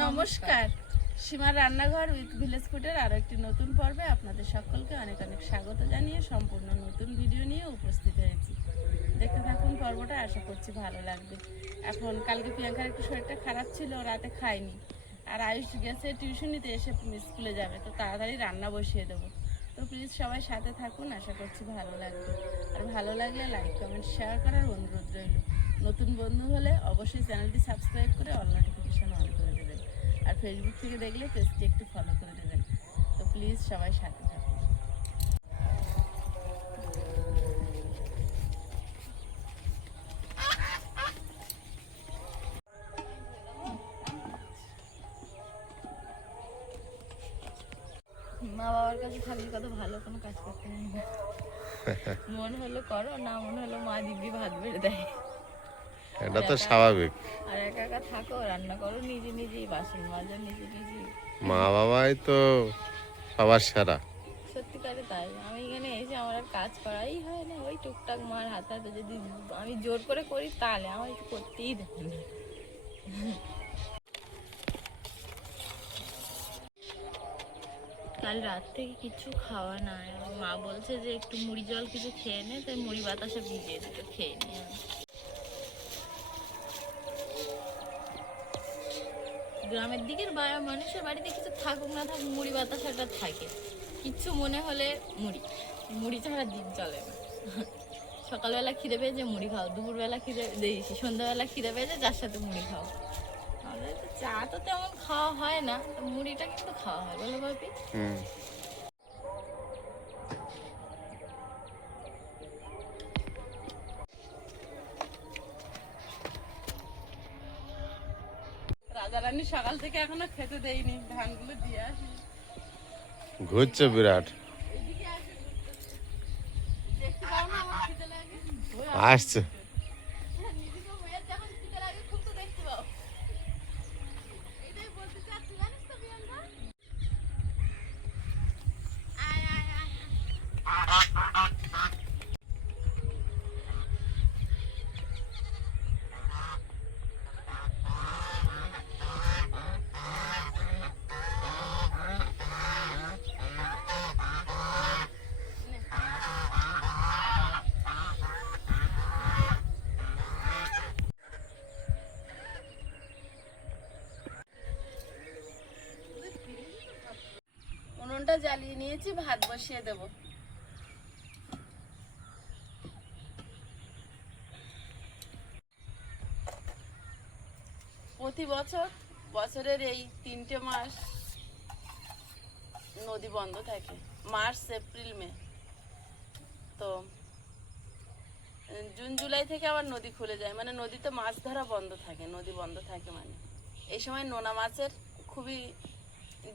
নমস্কার, সীমার রান্নাঘর উইথ ভিলেজ ফুডের আরও একটি নতুন পর্বে আপনাদের সকলকে অনেক অনেক স্বাগত জানিয়ে সম্পূর্ণ নতুন ভিডিও নিয়ে উপস্থিত হয়েছি। দেখতে থাকুন পর্বটা, আশা করছি ভালো লাগবে। এখন কালকে প্রিয়াঙ্কার একটু শরীরটা খারাপ ছিল, রাতে খায়নি, আর আয়ুষ গেছে টিউশনিতে, এসে স্কুলে যাবে, তো তাড়াতাড়ি রান্না বসিয়ে দেবো। তো প্লিজ সবাই সাথে থাকুন, আশা করছি ভালো লাগবে। আর ভালো লাগলে লাইক কমেন্ট শেয়ার করার অনুরোধ রইল। নতুন বন্ধু হলে অবশ্যই চ্যানেলটি সাবস্ক্রাইব করে অল নোটিফিকেশান অন করে দেবেন। আর ফেসবুক থেকে দেখলে পেজটি একটু ফলো করে দেবেন। তো প্লিজ সবাই সাথে থাকুন। মা বাবার কাছে থাকলে কত ভালো, কোনো কাজ করতে হয় না। মন হলো করো, না মন হলো মা দিদি ভাত বেড়ে দেয়। এটা তো স্বাভাবিক। আর একা একা থাকো, রান্না করো নিজে নিজেই, বাসন মাজো নিজে নিজেই। মা বাবাই তো সবার সেরা। সত্যিকারে তাই। আমি এখানে এসে আমার আর কাজ করাই হয় না, ওই টুকটাক মার হাতে হাতে যদি আমি জোর করে করি তাহলে আমার একটু করতেই দেয় না। কাল রাত থেকে কিছু খাওয়া নাই, মা বলছে যে একটু মুড়ি জল কিছু খেয়ে নে, তাই মুড়ি বাতাসা ভিজিয়ে দিল, খেয়ে নি আমি। গ্রামের দিকের মানুষের বাড়িতে কিছু থাকুক না থাকুক, মুড়ি বাতাসাটা থাকে। কিচ্ছু মনে হলে মুড়ি ছাড়া দিন চলে না। সকালবেলা খিদে পেয়েছে মুড়ি খাও, দুপুরবেলা খিদে দিয়েছি, সন্ধ্যাবেলা খিদে পেয়েছে যার সাথে মুড়ি খাও। আমাদের তো চা তো তেমন খাওয়া হয় না, তো মুড়িটা কিন্তু খাওয়া হয়, বলো ভাবি? রাজারানী সকাল থেকে এখনো খেতে দেয়নি, ধানগুলো দিয়ে আসি। ঘুরছে বিরাট, দেখতে পাও না আমার খিদে লাগে? আসছে। নিজেকে মেয়ের যখন খিদে লাগে খুব, তো দেখতে পাও। এটাই বলতে চাচ্ছি, জানিস তো প্রিয়াঙ্কা? আয় আয় আয়। উনুনটা জ্বালিয়ে নিয়েছি, ভাত বসিয়ে দেব। প্রতি বছরের এই 3টে মাস নদী বন্ধ থাকে, মার্চ এপ্রিল মে। তো জুন জুলাই থেকে আবার নদী খুলে যায়, মানে নদীতে মাছ ধরা বন্ধ থাকে, নদী বন্ধ থাকে মানে এই সময় নোনা মাছের খুবই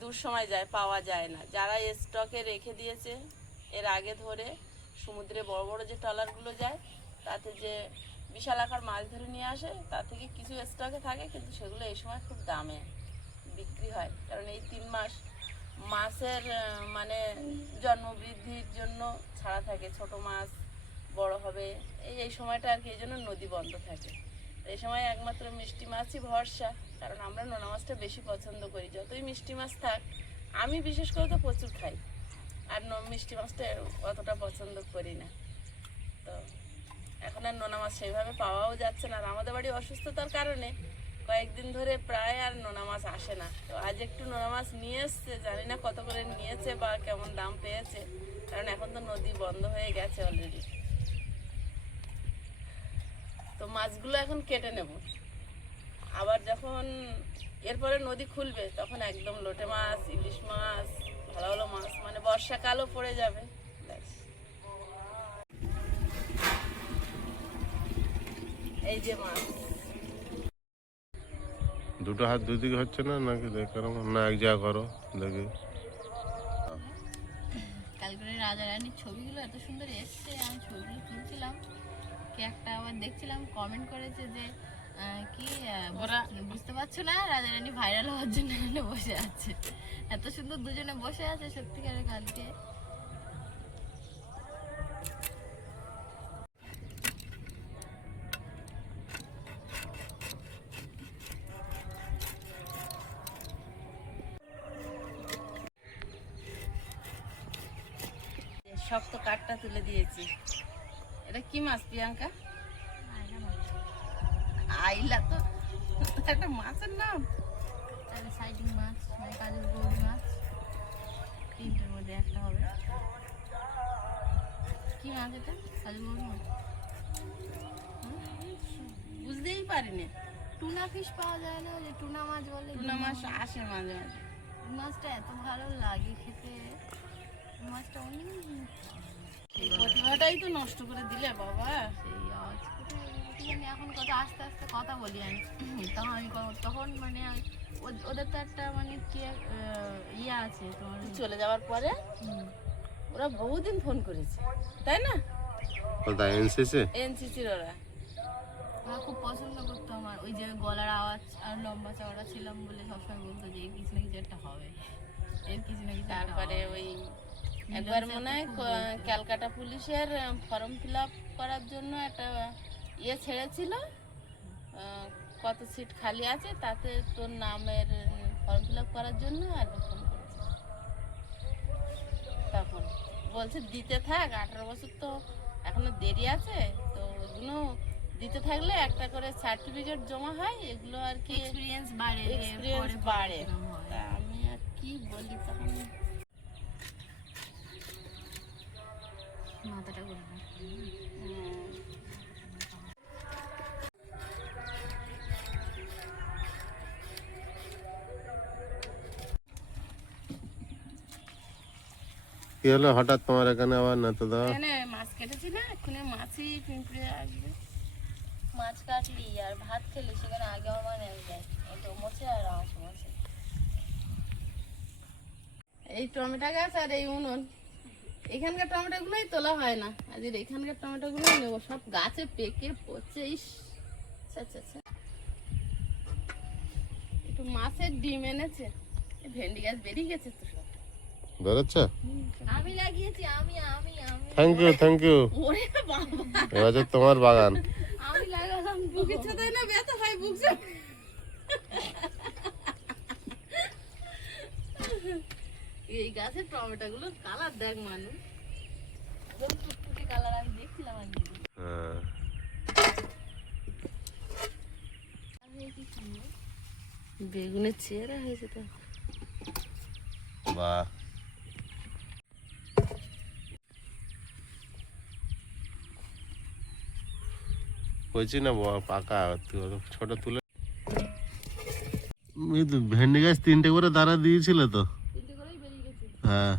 দুঃসময় যায়, পাওয়া যায় না। যারা স্টকে রেখে দিয়েছে এর আগে ধরে, সমুদ্রে বড় বড় যে ট্রলারগুলো যায়, তাতে যে বিশাল আকার মাছ ধরে নিয়ে আসে, তা থেকে কিছু স্টকে থাকে, কিন্তু সেগুলো এই সময় খুব দামে বিক্রি হয়। কারণ এই 3 মাস মাছের মানে জন্মবৃদ্ধির জন্য ছাড়া থাকে, ছোট মাছ বড় হবে এই সময়টা আর কি, এই জন্য নদী বন্ধ থাকে। এই সময় একমাত্র মিষ্টি মাছই ভরসা, কারণ আমরা নোনা মাছটা বেশি পছন্দ করি। যতই মিষ্টি মাছ থাক, আমি বিশেষ করে তো প্রচুর খাই, আর মিষ্টি মাছটা অতটা পছন্দ করি না। তো এখন আর নোনা মাছ সেইভাবে পাওয়াও যাচ্ছে না, আর আমাদের বাড়ি অসুস্থতার কারণে কয়েকদিন ধরে প্রায় আর নোনা মাছ আসে না। তো আজ একটু নোনা মাছ নিয়ে এসছে, জানি না কত করে নিয়েছে বা কেমন দাম পেয়েছে, কারণ এখন তো নদী বন্ধ হয়ে গেছে অলরেডি। তো মাছগুলো এখন কেটে নেব, আবার যখন এরপরে নদী খুলবে তখন একদম লোটে মাছ, ইলিশ মাছ, ভালো ভালো মাছ, মানে বর্ষাকালও পড়ে যাবে। এই যে মাছ, দুটো হাত দুদিকে হচ্ছে না নাকি? দেখো না, এক জায়গা করো দেখি। কালকে রাজারানীর ছবিগুলো এত সুন্দর এসছে, আমি ছবিগুলো তুলছিলাম, কে একটা আবার দেখছিলাম কমেন্ট করেছে যে কি ওরা বুঝতে পারছো না, রাজারানী ভাইরাল হওয়ার জন্য এখানে বসে আছে। এত সুন্দর দুজনে বসে আছে সত্যিকারের। কালকে শক্ত কাঠটা তুলে দিয়েছি। এটা কি মাছ প্রিয়াঙ্কা? আইলা তো একটা মাছের নাম। সাইডিং মাছ, কাজের গৌড় মাছ, তিনটের মধ্যে একটা হবে। কি মাছ এটা? কাজের গৌড় মাছ। বুঝতেই পারিনি। টুনা ফিশ পাওয়া যায় না, যে টুনা মাছ বলে। টুনা মাছ আসে মাঝে মাঝে। এই মাছটা এত ভালো লাগে খেতে। এই মাছটা অনেক এই প্রতিভাটাই তো নষ্ট করে দিলে বাবা। সেই আওয়াজ কি জানি এখন কত আস্তে আস্তে কথা বলি আমি। তখন আমি তখন মানে ওদের তো একটা মানে কি ইয়ে আছে তোমার। চলে যাওয়ার পরে ওরা বহুদিন ফোন করেছে, তাই না? কোথায় এনসিসি? এনসিসির ওরা। ওরা খুব পছন্দ করতো আমার ওই যে গলার আওয়াজ আর লম্বা চওড়া ছিলাম বলে সবসময় বলতো যে এর কিছু না কিছু একটা হবে, এর কিছু না কিছু একটা তারপরে হবে। ওই একবার মনে হয় ক্যালকাটা পুলিশের ফর্ম ফিল আপ করার জন্য একটা ইয়ে ছেড়েছিল, কত সিট খালি আছে তাতে তোর নামের ফর্ম ফিল আপ করার জন্য একবার ফোন করেছে। তখন বলছে দিতে থাক, 18 বছর তো এখনো দেরি আছে, তো ওইগুলো দিতে থাকলে একটা করে সার্টিফিকেট জমা হয়, এগুলো আর কি এক্সপিরিয়েন্স বাড়ে, এক্সপিরিয়েন্স বাড়ে। তা আমি আর কি বলি তখন। মাথাটা ঘুরে না। কি হলো হঠাৎ তোমার এখানে আবার না তো দাও? এখানে মাছ কেটেছি না, এক্ষুনি মাছই পিঁপড়ে আসবে। মাছ কাটলি আর ভাত খেলি সেখানে আগে আমার মনে যায় এই তো মোছে আর আঁশ মোছে। এই টমেটো গাছ আর এই উনুন, এখানকার টমেটো গুলোই তোলা হয় না, আজ এখানকার টমেটো গুলো নেবো, সব গাছে পেকে পচে। ইস, আচ্ছা আচ্ছা আচ্ছা। একটু মাছের ডিম এনেছে, এই ভেন্ডি গাছ বেরিয়ে গেছে তো সব। বেরোচ্ছে? আমি লাগিয়েছি, আমি আমি আমি থ্যাংক ইউ থ্যাংক ইউ। ওরে বাবা, এবার হচ্ছে তোমার বাগান। আমি লাগালাম তো। বুকে ছাদাই না ব্যথা হয় বুকছে। এই গাছের টমেটো গুলোর কালার দেখ মানু, একদম টুকটুকে কালার আমি দেখছিলাম আজকে। হ্যাঁ আমি কি সুন্দর বেগুনের চেহারা হয়েছে তো। বাহ, কইছি না পাকা ছোট তুলে। এই তো ভেন্ডি গাছ 3টে করে দাঁড়া দিয়েছিল তো। তিনটে করেই বেরিয়ে গেছে। হ্যাঁ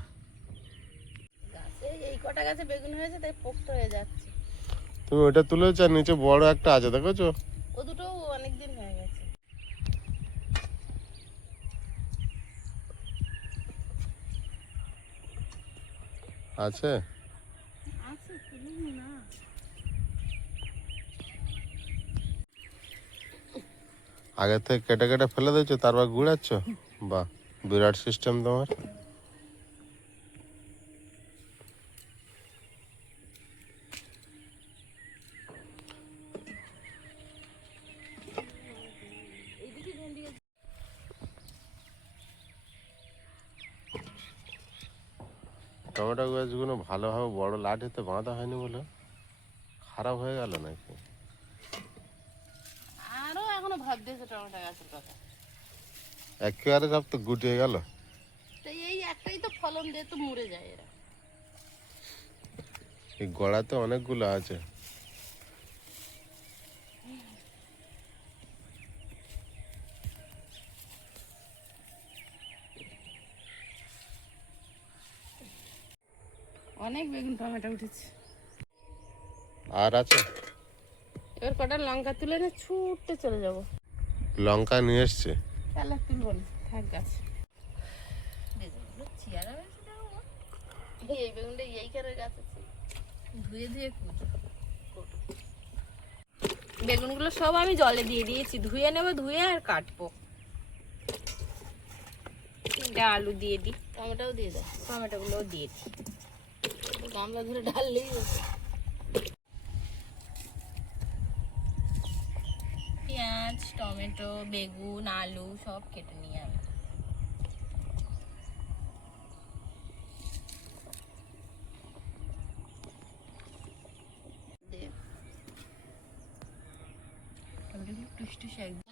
গাছে এই কটা গাছে বেগুন হয়েছে তাই পোক্ত হয়ে যাচ্ছে। তুমি ওটা তুলেছো আর নিচে বড় একটা আছে দেখেছো? ও দুটো অনেকদিন হয়ে গেছে। আছে আছে তুলুন না। আগে থেকে কেটে কেটে ফেলে দিয়েছো তারপর গুড়াচ্ছ? বাহ, বিরাট সিস্টেম তোমার। টমেটো গাছগুলো ভালোভাবে বড় লাঠিতে বাঁধা হয়নি বলে খারাপ হয়ে গেল নাকি? আরো এখনো ভাবতেছে টমেটো গাছের কথা। একেবারে সব তো গুটিয়ে গেল। তো এই একটাই তো ফলন দিয়ে তো মরে যায় এরা। এই গোড়াতে অনেকগুলো আছে। অনেক বেগুন টমেটো উঠেছে। আর আছে? এবার কটা লঙ্কা তুলে না ছুটতে চলে যাবো। লঙ্কা নিয়ে এসছে। তাহলে তুলবো না, থাক গাছ। বেগুনগুলো চেয়ারা হয়েছে দেখো। এই বেগুনটা এইখানে গাছ আছে, ধুয়ে ধুয়ে কুচি। বেগুনগুলো সব আমি জলে দিয়ে দিয়েছি, ধুয়ে নেবো, ধুয়ে আর কাটবো। তিনটা আলু দিয়ে দিই, টমেটোও দিয়ে দাও। টমেটোগুলোও দিয়ে দিই, গামলা ধরে ঢাললেই হচ্ছে। পেঁয়াজ, টমেটো, বেগুন, আলু সব কেটে নিয়ে আমি।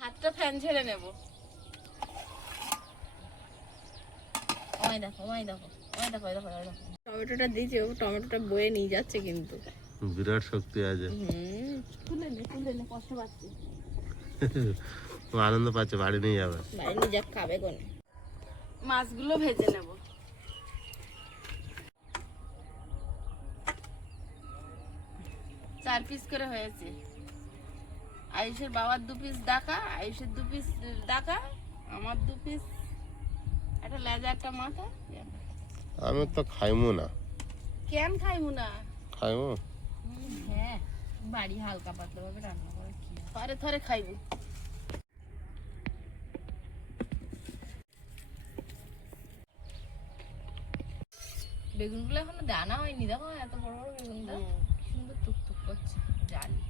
ভাতটা ফ্যান ছেড়ে নেব। ওই দেখো টমেটোটা দিয়েছি, ও টমেটোটা বয়ে নিয়ে যাচ্ছে কিন্তু। বিরাট শক্তি আছে। তুলে নে কষ্ট পাচ্ছি। ও আনন্দ পাচ্ছে, বাড়ি নিয়ে যাবে। বাড়ি নিয়ে যা খাবে কোনে। মাছগুলো ভেজে নেব। 4 পিস করে হয়েছে। আয়ুষের বাবার 2 পিস ডাকা, আয়ুষের 2 পিস ডাকা, আমার 2 পিস, একটা লেজা একটা মাথা। আমি তো খাইমু না। কেন খাইমু না? খাইমু। হ্যাঁ, বাড়ি হালকা পাতলা ভাবে রান্না করে কি থরে থরে খাইবু। বেগুনগুলো এখনো দানা হয়নি, দেখো এত বড় বড় বেগুনটা সুন্দর টুকটুক করছে জালি।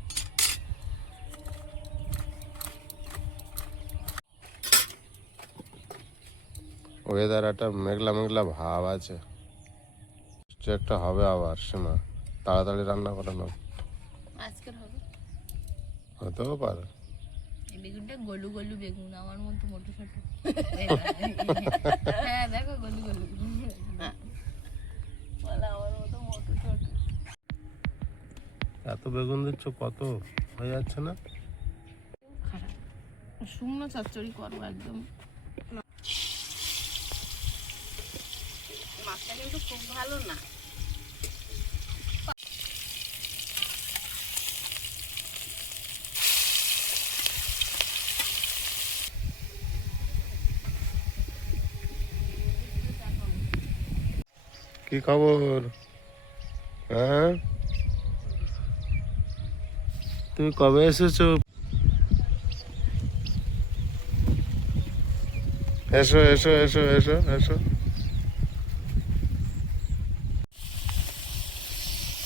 ওয়েদার একটা মেঘলা মেঘলা ভাব আছে, কিছু একটা হবে আবার। সীমা, তাড়াতাড়ি রান্না করে নাও। আজকের হবে। হতেও পারে। এই বেগুনটা গলু গলু বেগুন, আমার মতো মোটো ছোট। হ্যাঁ দেখো গলু গলু। বলে আমার মতো মোটু ছোট। এত বেগুন দিচ্ছ, কত হয়ে যাচ্ছে না? খারাপ, শুকনো চচ্চড়ি করবো একদম। মাছটা কিন্তু খুব ভালো না। কি খবর? হ্যাঁ, তুমি কবে এসেছো? এসো এসো এসো এসো এসো।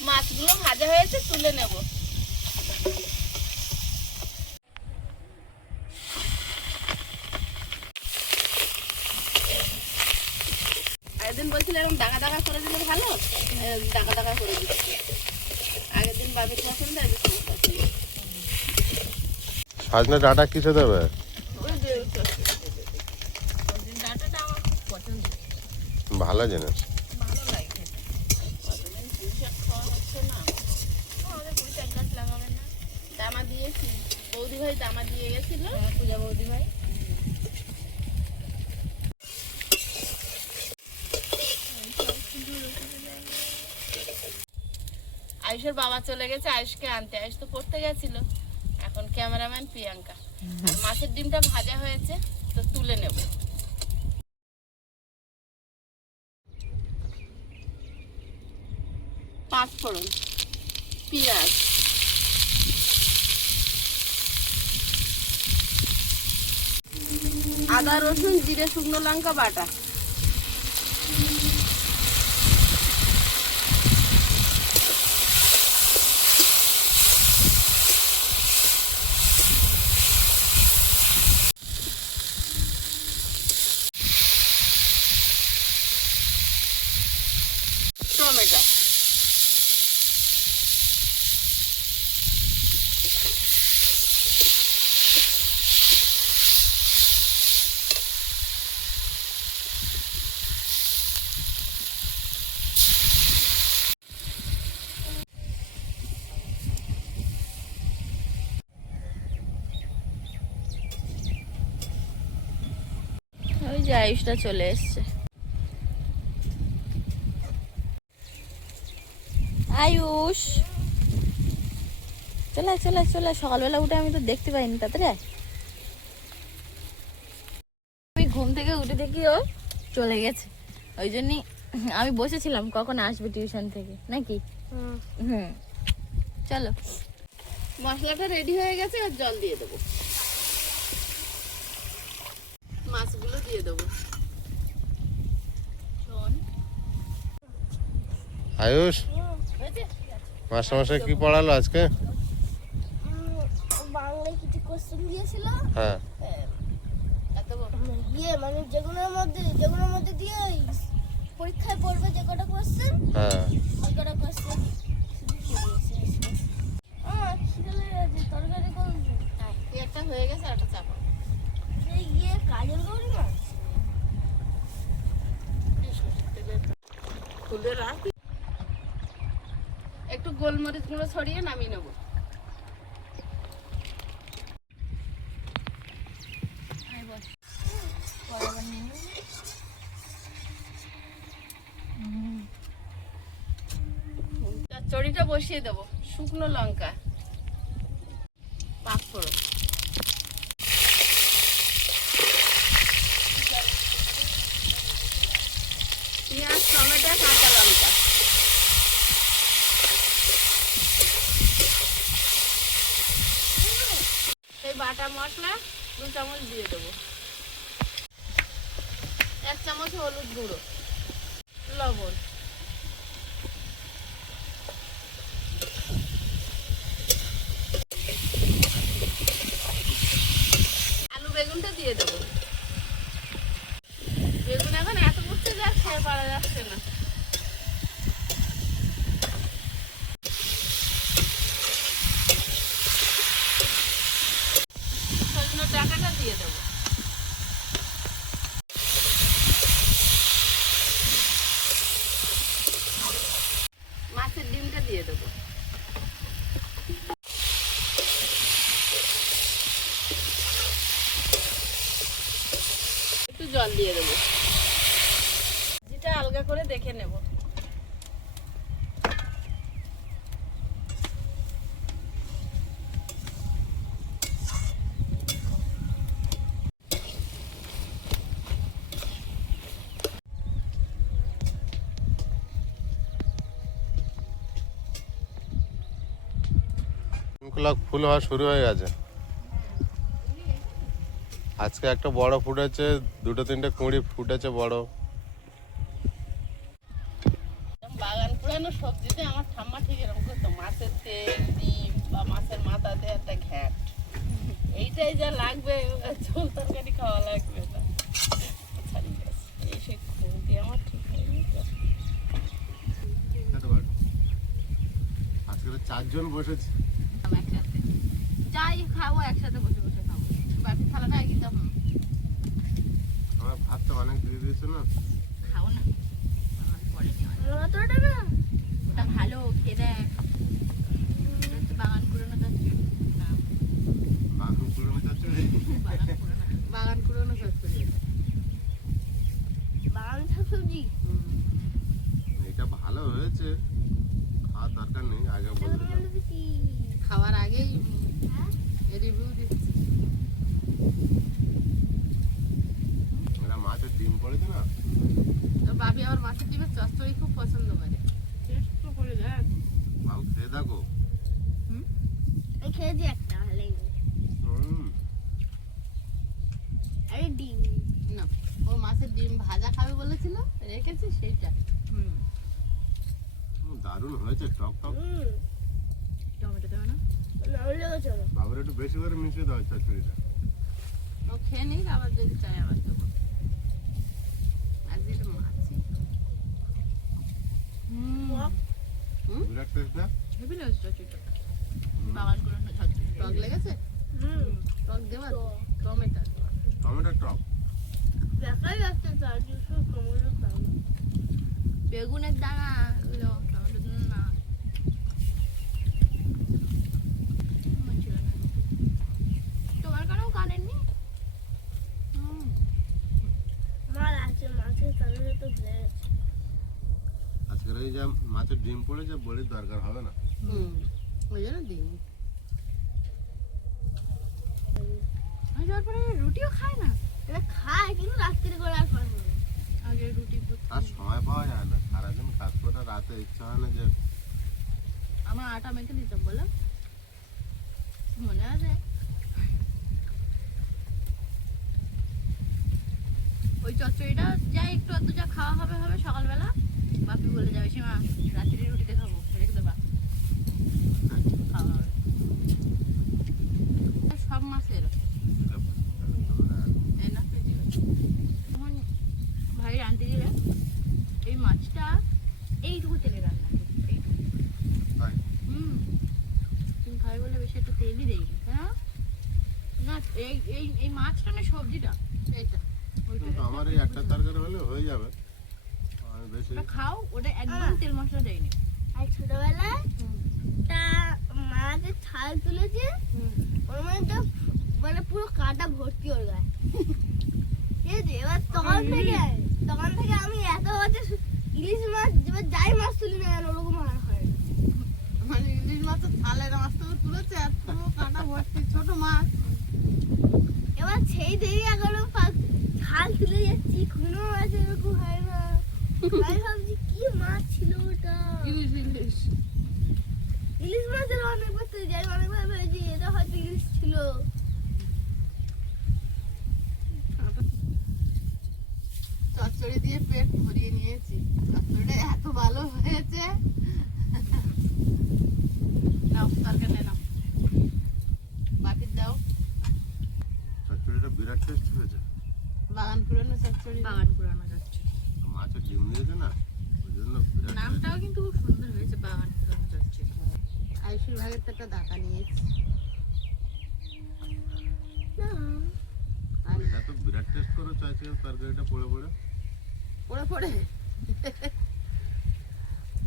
মাছগুলো ভাজা হয়েছে, তুলে নেব। আগের দিন বলছিল এরকম দাগা দাগা করে দিলে ভালো, দাগা দাগা করে দিচ্ছি। আগের দিন বাবির পছন্দ, আজকে তোমার পছন্দ। সাজনে ডাটা কিসে দেবে? ওই যে ডাটাটা আমার খুব পছন্দ, ভালো জিনিস। ভালো লাগে খেতে। কতদিন পুঁই শাক খাওয়া হচ্ছে না। আমাদের পুঁই শাক গাছ লাগাবে না? দামা দিয়েছি, বৌদি ভাই দামা দিয়ে গেছিল। পূজা বৌদি ভাই। আয়ুষের বাবা চলে গেছে আয়ুষকে আনতে, আয়ুষ তো পড়তে গেছিল। এখন ক্যামেরাম্যান প্রিয়াঙ্কা। আর মাছের ডিমটা ভাজা হয়েছে, তো তুলে নেব। পাঁচফোড়ন, পেঁয়াজ, আদা রসুন জিরে শুকনো লঙ্কা বাটা, টমেটো, ওই যে আয়ুষটা চলে এসছে। আয়ুষ চলে চলে চলে, সকালবেলা উঠে আমি তো দেখতে পাইনি, তাড়াতাড়ি আয়। আমি ঘুম থেকে উঠে দেখি ও চলে গেছে, ওই জন্যই আমি বসেছিলাম কখন আসবে টিউশন থেকে নাকি। হুম, চলো। মশলাটা রেডি হয়ে গেছে, আর জল দিয়ে দেবো, মাছগুলো দিয়ে দেবো। আয়ুষ, মাস্টারমশাই কি পড়ালো আজকে? বাংলায় কিছু কোশ্চেন দিয়েছিল। হ্যাঁ, মানে যেগুলোর মধ্যে দিয়ে পরীক্ষায় পড়বে যে কটা কোশ্চেন, হ্যাঁ। ওই কটা কোশ্চেন খিদে লেগে আছে, তরকারি করবো। একটা হয়ে গেছে আর একটা চাপা। এই কাজল গৌরী মাছ খুলে রাখি, একটু গোলমরিচ গুঁড়ো ছড়িয়ে নামিয়ে নেবো। চড়িটা বসিয়ে দেবো, শুকনো লঙ্কা, পাঁচফোড়ন, পেঁয়াজ, টমেটো, কাঁচা লঙ্কা, এই বাটা মশলা 2 চামচ দিয়ে দেবো, 1 চামচ হলুদ গুঁড়ো, লবণ, আলু বেগুনটা দিয়ে দেবো। বেগুন এখন এত উঠতে যাচ্ছে পারা যাচ্ছে না। সজনে ডাঁটাটা দিয়ে দেবো। মাছের ডিমটা দিয়ে দেবো। একটু জল দিয়ে দেবো, যেটা আলগা করে দেখে নেব। ফুল হওয়া শুরু হয়ে গেছে। আজকে একটা বড় ফুটেছে, 2-3টে কুঁড়ি ফুটেছে বড়। বাগান পুরানো সবজিতে আমার ঠাম্মা ঠিক এরকম করতো, মাছের তেল, ডিম বা মাছের মাথাতে একটা ঘ্যাট, এইটাই যা লাগবে, ঝোল তরকারি খাওয়া লাগবে না। ছাড়িয়ে গেছে এই সে খুঁটি আমার ঠিক হয়নি তো। আজকে 4 জন বসেছি। একসাথে যাই খাবো, একসাথে বসে বসে খাবো। বাকি থালাটা কিন্তু আমার ভাত তো অনেক দিয়ে দিয়েছে না, খাবো না, আমার পরে নেওয়া যাবে। মাথাটা না ওটা ভালো, খেয়ে দেখ। ওটা হচ্ছে বাগান পুরনো চচ্চড়ি। না, বাঘ পুরনো চচ্চড়ি। বাগান পুরনো চচ্চড়ি। বাগান শাকসবজি এটা ভালো হয়েছে, খাওয়ার দরকার নেই, আগে বলছিলাম। খাওয়ার আগেই রিভিউ দিচ্ছি। এরা মাছের ডিম পড়েছে না, তো বাপি আমার মাছের ডিমের চচ্চড়ি খুব পছন্দ করে। টেস্ট তো করে দেখ। বাবু খেয়ে দেখো। আমি খেয়েছি একটা ভালোই আরে ডিম না, ও মাছের ডিম ভাজা খাবে বলেছিল, রেখেছি সেইটা। দারুণ হয়েছে, টক টক। টমেটো দেবে না? না হলেও চলো বাবুর একটু বেশি করে মিশিয়ে দাও চচ্চড়িটা। ও খেয়ে নিক, আবার যদি চাই আবার দেবো। আজকে একটু মাছি। বিরাট টেস্ট না? হেবি লাগছে চচ্চড়িটা। বাগান করে চচ্চড়ি। টক লেগেছে? টক দেওয়া? টমেটো। টমেটো টক। দেখাই যাচ্ছে তো আর কিছু কমলো তাই বেগুনের দানা এগুলো, টমেটোর দানা না। তোমার কেন কানেননি? মার আছে মাছের কারণে তো ভুলে গেছে আজকের এই যা মাছের ডিম পড়েছে, বলির দরকার হবে না। ওই জন্য দিইনি। তারপরে রুটিও খায় না। এটা খায় কিন্তু রাত্রি করে আর খায় না আগে রুটি আর সময় পাওয়া যায় না, সারাদিন কাজ করে রাতে ইচ্ছা হয় না যে। আমার আটা মেখে দিতাম বলো, মনে আছে? ওই চচ্চড়িটা যা একটু আধটু যা খাওয়া হবে হবে সকালবেলা, বাপি বলে যাবে সীমা রাত্রি রুটিতে খাবো, রেখে দেবা, খাওয়া হবে। সব মাছের এই না তখন ভাই আনতে গেলে এই মাছটা এইটুকু তেলে রান্না করি, এইটুকু। তাই? তুমি খাই বলে বেশি একটু তেলই দেই, হ্যাঁ না এই এই এই মাছটা না সবজিটা এইটা ওইটা কিন্তু আমার এই একটা তরকারি হলে হয়ে যাবে, আমি বেশি ওটা খাও, ওটা একদম তেল মশলা দেয়নি। আর ছোটবেলায় তা মা যে ছাল তুলেছে ওর মধ্যে মানে পুরো কাঁটা ভর্তি ওর গায়ে, ঠিক আছে? এবার তখন থেকে আমি এত বছর ইলিশ মাছ এবার যাই মাছ তুলি না কেন ওরকম আর হয় না। মানে ইলিশ মাছের থালের মাছটা তুলেছে আর পুরো কাঁটা ভর্তি ছোট মাছ। এবার সেই দেখে এখন ছাল তুলে যাচ্ছি, কোনো মাছ এরকম হয় না। আমি ভাবছি কি মাছ ছিল ওটা, ইলিশ ইলিশ ইলিশ মাছের অনেকবার তুলে যাই, অনেকবার ভেবেছি এটা হয়তো ইলিশ ছিল। চচ্চড়ি দিয়ে পেট ভরিয়ে নিয়েছি, চচ্চড়িটা এত ভালো হয়েছে। নাও তরকারি নাও, বাকি দাও। চচ্চড়িটা বিরাট টেস্ট হয়েছে। বাগান পুরানো চচ্চড়ি, বাগান পুরানো চচ্চড়ি। মাছের ডিম দিয়েছে না, ওই জন্য বিরাট নামটাও কিন্তু খুব সুন্দর হয়েছে, বাগান পুরানো চচ্চড়ি। আয়ুষের ভাগের তো একটা ধাক্কা নিয়েছি। taste। এটা তো বিরাট টেস্ট করে চাইছে তরকারিটা পড়ে পড়ে, পড়ে পড়ে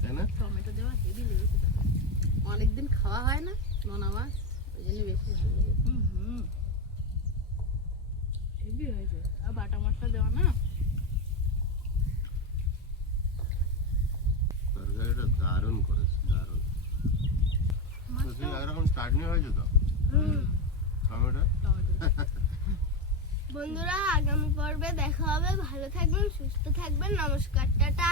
তাই না? টমেটো দেওয়া হেভি লেগেছে। অনেকদিন খাওয়া হয় না নোনা মাছ, ওই জন্য বেশি ভালো লেগেছে। হেভি হয়েছে, আর বাটা মশলা দেওয়া না। তরকারিটা দারুণ করেছে, দারুণ। তো এরকম চাটনি হয়েছে তো টমেটো। টমেটো বন্ধুরা আগামী পর্বে দেখা হবে, ভালো থাকবেন, সুস্থ থাকবেন, নমস্কার, টাটা।